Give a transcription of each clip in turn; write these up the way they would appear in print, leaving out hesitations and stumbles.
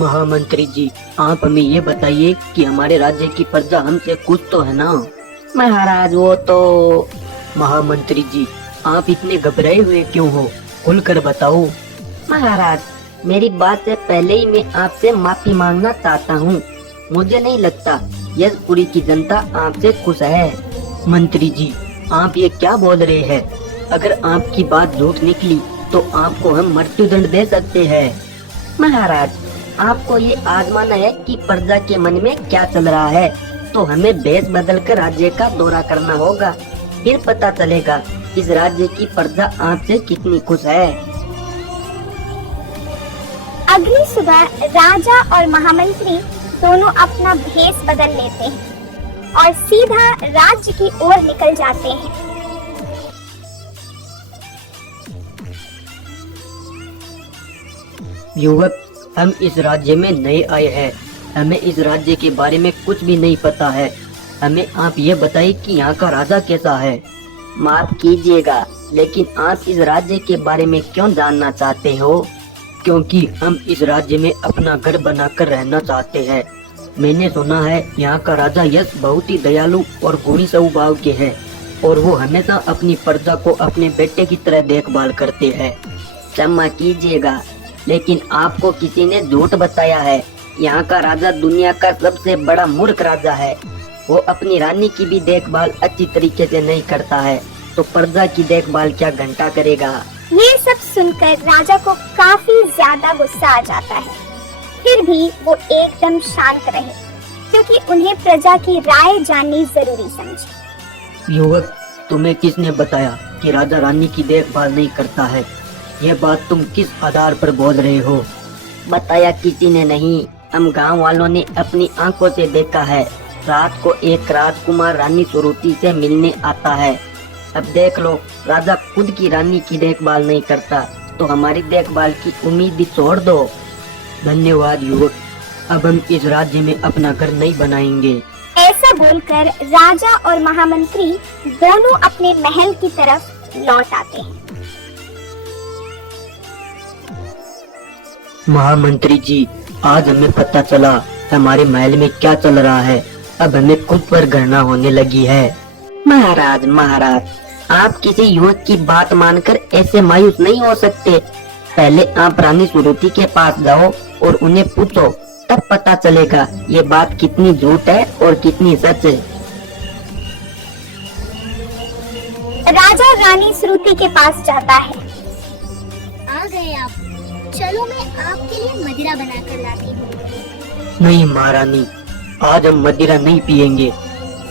महामंत्री जी, आप हमें ये बताइए कि हमारे राज्य की प्रजा हमसे खुश तो है ना? महाराज वो तो। महामंत्री जी, आप इतने घबराए हुए क्यों हो? खुलकर बताओ। महाराज, मेरी बात से पहले ही मैं आपसे माफी मांगना चाहता हूँ। मुझे नहीं लगता यशपुरी की जनता आपसे खुश है। मंत्री जी, आप ये क्या बोल रहे हैं? अगर आपकी बात झूठ निकली तो आपको हम मृत्युदंड दे सकते हैं। महाराज, आपको ये आजमाना है कि प्रजा के मन में क्या चल रहा है, तो हमें भेष बदलकर राज्य का दौरा करना होगा। फिर पता चलेगा इस राज्य की प्रजा आपसे कितनी खुश है। अगली सुबह राजा और महामंत्री दोनों अपना भेष बदल लेते हैं और सीधा राज्य की ओर निकल जाते हैं। युवक, हम इस राज्य में नए आए हैं, हमें इस राज्य के बारे में कुछ भी नहीं पता है। हमें आप ये बताइए कि यहाँ का राजा कैसा है? माफ कीजिएगा, लेकिन आप इस राज्य के बारे में क्यों जानना चाहते हो? क्योंकि हम इस राज्य में अपना घर बनाकर रहना चाहते हैं। मैंने सुना है यहाँ का राजा यश बहुत ही दयालु और गुणी स्वभाव के हैं और वो हमेशा अपनी प्रजा को अपने बेटे की तरह देखभाल करते हैं। क्षमा कीजिएगा, लेकिन आपको किसी ने झूठ बताया है। यहाँ का राजा दुनिया का सबसे बड़ा मूर्ख राजा है। वो अपनी रानी की भी देखभाल अच्छी तरीके से नहीं करता है, तो प्रजा की देखभाल क्या घंटा करेगा? ये सब सुनकर राजा को काफी ज्यादा गुस्सा आ जाता है। फिर भी वो एकदम शांत रहे, क्योंकि उन्हें प्रजा की राय जाननी जरूरी समझी। युवक, तुम्हें किसने बताया कि राजा रानी की देखभाल नहीं करता है? यह बात तुम किस आधार पर बोल रहे हो? बताया किसी ने नहीं, हम गांव वालों ने अपनी आंखों से देखा है। रात को एक राजकुमार रानी सुरुचि से मिलने आता है। अब देख लो, राजा खुद की रानी की देखभाल नहीं करता, तो हमारी देखभाल की उम्मीद भी छोड़ दो। धन्यवाद युवक, अब हम इस राज्य में अपना घर नहीं बनाएंगे। ऐसा बोलकर राजा और महामंत्री दोनों अपने महल की तरफ लौट आते हैं। महामंत्री जी, आज हमें पता चला हमारे महल में क्या चल रहा है। अब हमें खुद पर घृणा होने लगी है। महाराज, आप किसी युवक की बात मानकर ऐसे मायूस नहीं हो सकते। पहले आप रानी सुरुचि के पास जाओ और उन्हें पूछो, तब पता चलेगा ये बात कितनी झूठ है और कितनी सच है। राजा रानी सुरुचि के पास जाता है। आ गए आप, चलो मैं आपके लिए मदिरा बनाकर लाती हूँ। नहीं महारानी, आज हम मदिरा नहीं पिएंगे।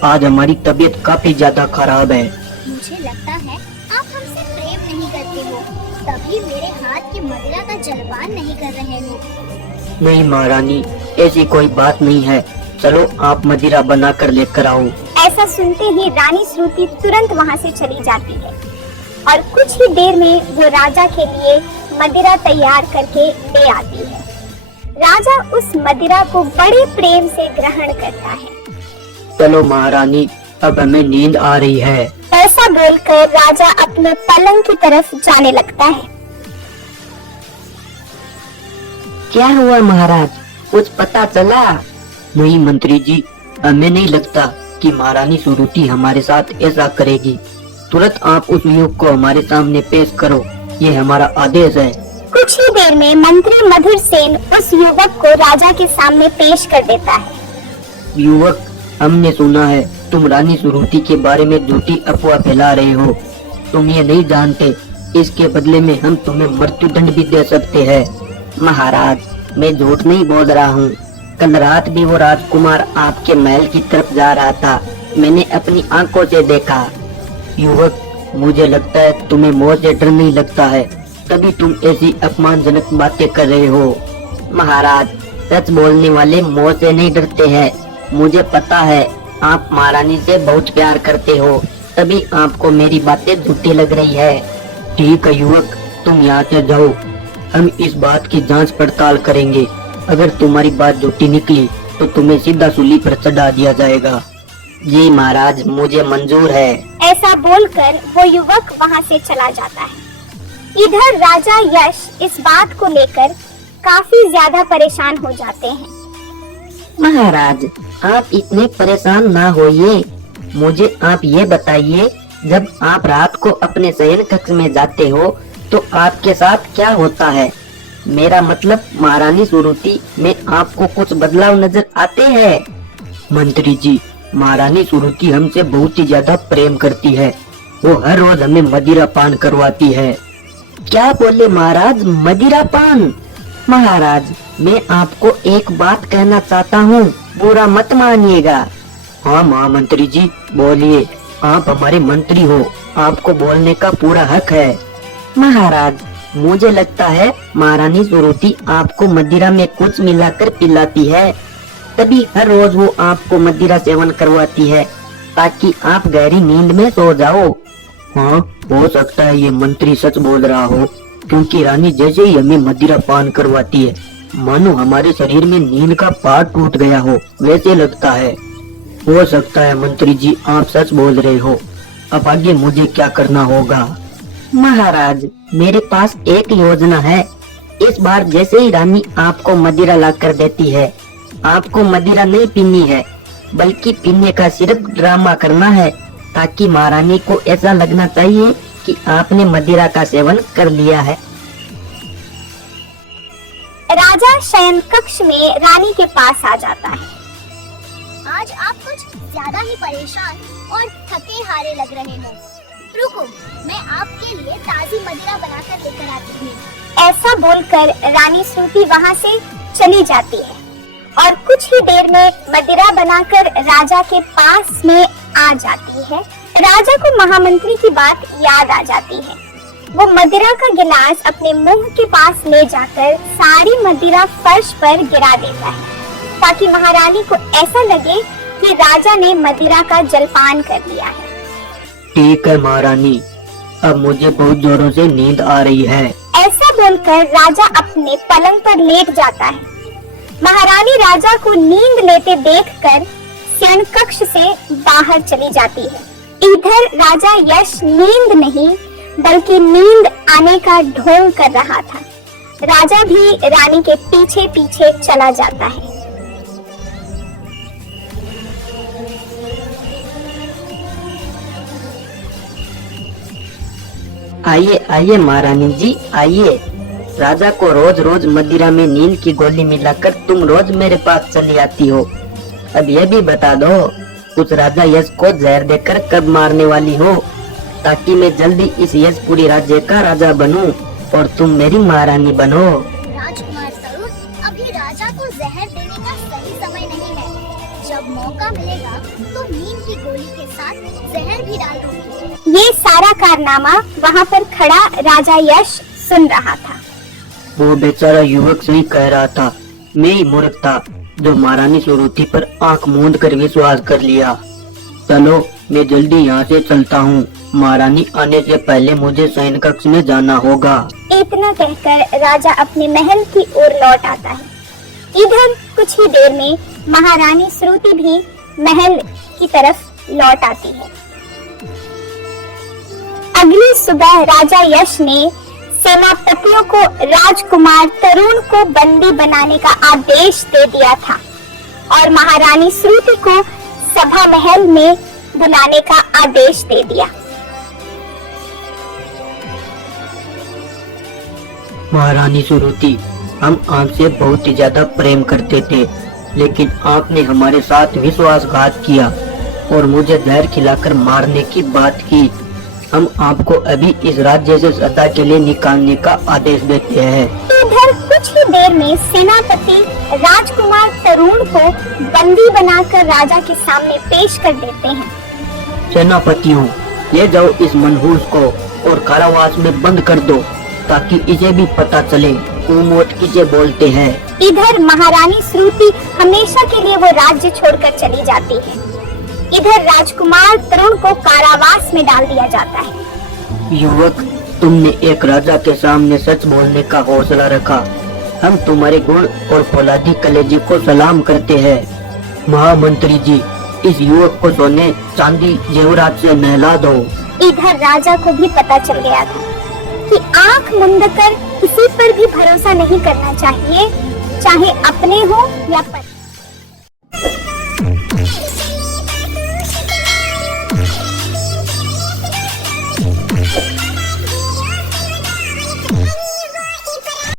आज हमारी तबीयत काफी ज्यादा खराब है। मुझे लगता है आप हमसे प्रेम नहीं करते हो, तभी मेरे हाथ की मदिरा का जलपान नहीं कर रहे हो। नहीं महारानी, ऐसी कोई बात नहीं है। चलो आप मदिरा बनाकर लेकर आओ। ऐसा सुनते ही रानी सुरुचि तुरंत वहाँ से चली जाती है और कुछ ही देर में वो राजा के लिए मदिरा तैयार करके ले आती है। राजा उस मदिरा को बड़े प्रेम से ग्रहण करता है। चलो महारानी, अब हमें नींद आ रही है। ऐसा बोलकर राजा अपने पलंग की तरफ जाने लगता है। क्या हुआ महाराज, कुछ पता चला? नहीं मंत्री जी, हमें नहीं लगता कि महारानी सुरुचि हमारे साथ ऐसा करेगी। तुरंत आप उस युवक को हमारे सामने पेश करो, ये हमारा आदेश है। कुछ ही देर में मंत्री मधुर सेन उस युवक को राजा के सामने पेश कर देता है। युवक, हमने सुना है तुम रानी सुरुचि के बारे में झूठी अफवाह फैला रहे हो। तुम ये नहीं जानते, इसके बदले में हम तुम्हें मृत्युदंड भी दे सकते हैं। महाराज, मैं झूठ नहीं बोल रहा हूँ। कल रात भी वो राजकुमार आपके महल की तरफ जा रहा था, मैंने अपनी आंखों से देखा। युवक, मुझे लगता है तुम्हें मौत से डर नहीं लगता है, तभी तुम ऐसी अपमानजनक बातें कर रहे हो। महाराज, सच बोलने वाले मौत से नहीं डरते हैं। मुझे पता है आप महारानी से बहुत प्यार करते हो, तभी आपको मेरी बातें झूठी लग रही है। ठीक है युवक, तुम यहाँ से जाओ, हम इस बात की जांच पड़ताल करेंगे। अगर तुम्हारी बात झूठी निकली तो तुम्हें सीधा सूली पर चढ़ा दिया जाएगा। जी महाराज, मुझे मंजूर है। ऐसा बोलकर वो युवक वहाँ से चला जाता है। इधर राजा यश इस बात को लेकर काफी ज्यादा परेशान हो जाते हैं। महाराज, आप इतने परेशान ना होइए। मुझे आप ये बताइए, जब आप रात को अपने शयन कक्ष में जाते हो तो आपके साथ क्या होता है? मेरा मतलब महारानी सुरुचि में आपको कुछ बदलाव नजर आते हैं? मंत्री जी, महारानी सुरुचि हमसे बहुत ही ज्यादा प्रेम करती है। वो हर रोज हमें मदिरा पान करवाती है। क्या बोले महाराज, मदिरा पान? महाराज, मैं आपको एक बात कहना चाहता हूँ, बुरा मत मानिएगा। हाँ महामंत्री जी, बोलिए। आप हमारे मंत्री हो, आपको बोलने का पूरा हक है। महाराज, मुझे लगता है महारानी सुरुचि आपको मदिरा में कुछ मिलाकर पिलाती है, तभी हर रोज वो आपको मदिरा सेवन करवाती है ताकि आप गहरी नींद में सो जाओ। हाँ, हो सकता है ये मंत्री सच बोल रहा हो, क्योंकि रानी जैसे ही हमें मदिरा पान करवाती है मानो हमारे शरीर में नींद का पार टूट गया हो, वैसे लगता है। हो सकता है मंत्री जी आप सच बोल रहे हो। अब आगे मुझे क्या करना होगा? महाराज, मेरे पास एक योजना है। इस बार जैसे ही रानी आपको मदिरा ला कर देती है, आपको मदिरा नहीं पीनी है, बल्कि पीने का सिर्फ ड्रामा करना है, ताकि महारानी को ऐसा लगना चाहिए कि आपने मदिरा का सेवन कर लिया है। राजा शयन कक्ष में रानी के पास आ जाता है। आज आप कुछ ज्यादा ही परेशान और थके हारे लग रहे हो। रुको, मैं आपके लिए ताजी मदिरा बनाकर लेकर आती हूँ। ऐसा बोलकर रानी श्रुति वहाँ से चली जाती है और कुछ ही देर में मदिरा बनाकर राजा के पास में आ जाती है। राजा को महामंत्री की बात याद आ जाती है। वो मदिरा का गिलास अपने मुंह के पास ले जाकर सारी मदिरा फर्श पर गिरा देता है, ताकि महारानी को ऐसा लगे कि राजा ने मदिरा का जलपान कर लिया है। ठीक है महारानी, अब मुझे बहुत जोरों से नींद आ रही है। ऐसा बोलकर राजा अपने पलंग पर लेट जाता है। महारानी राजा को नींद लेते देखकर शयन कक्ष से बाहर चली जाती है। इधर राजा यश नींद नहीं बल्कि नींद आने का ढोंग कर रहा था। राजा भी रानी के पीछे पीछे चला जाता है। आइए आइए महारानी जी, आइए। राजा को रोज रोज मदिरा में नींद की गोली मिलाकर तुम रोज मेरे पास चली आती हो। अब यह भी बता दो, उस राजा यश को जहर देकर कब मारने वाली हो, ताकि मैं जल्दी इस यशपुरी राज्य का राजा बनूं और तुम मेरी महारानी बनो। राजकुमार तरुण, अभी राजा को जहर देने का सही समय नहीं है। जब मौका मिलेगा तो नीम की गोली के साथ जहर भी डाल दूंगी। ये सारा कारनामा वहाँ पर खड़ा राजा यश सुन रहा था। वो बेचारा युवक सही कह रहा था। मैं ही मूर्ख था जो महारानी सुरुचि पर आंख मूंद कर विश्वास कर लिया। चलो, मैं जल्दी यहाँ से चलता हूँ। महारानी आने से पहले मुझे शयन कक्ष में जाना होगा। इतना कहकर राजा अपने महल की ओर लौट आता है। इधर कुछ ही देर में महारानी श्रुति भी महल की तरफ लौट आती है। अगली सुबह राजा यश ने सेनापतियों को राजकुमार तरुण को बंदी बनाने का आदेश दे दिया था और महारानी श्रुति को सभा महल में बुलाने का आदेश दे दिया। महारानी सुरुचि, हम आपसे बहुत ही ज्यादा प्रेम करते थे, लेकिन आपने हमारे साथ विश्वासघात किया और मुझे जहर खिलाकर मारने की बात की। हम आपको अभी इस राज्य से सदा के लिए निकालने का आदेश देते हैं। इधर कुछ ही देर में सेनापति राजकुमार तरुण को बंदी बनाकर राजा के सामने पेश कर देते हैं। सेनापतियों, ले जाओ इस मनहूस को और कारावास में बंद कर दो, ताकि इसे भी पता चले वो मौत किसे बोलते हैं। इधर महारानी श्रुति हमेशा के लिए वो राज्य छोड़कर चली जाती है। इधर राजकुमार तरुण को कारावास में डाल दिया जाता है। युवक, तुमने एक राजा के सामने सच बोलने का हौसला रखा। हम तुम्हारे गुण और फौलादी कलेजे को सलाम करते हैं। महामंत्री जी, इस युवक को सोने चांदी जेवरात से नहला दो। इधर राजा को भी पता चल गया था कि आंख मूंद कर किसी पर भी भरोसा नहीं करना चाहिए, चाहे अपने हो या पर।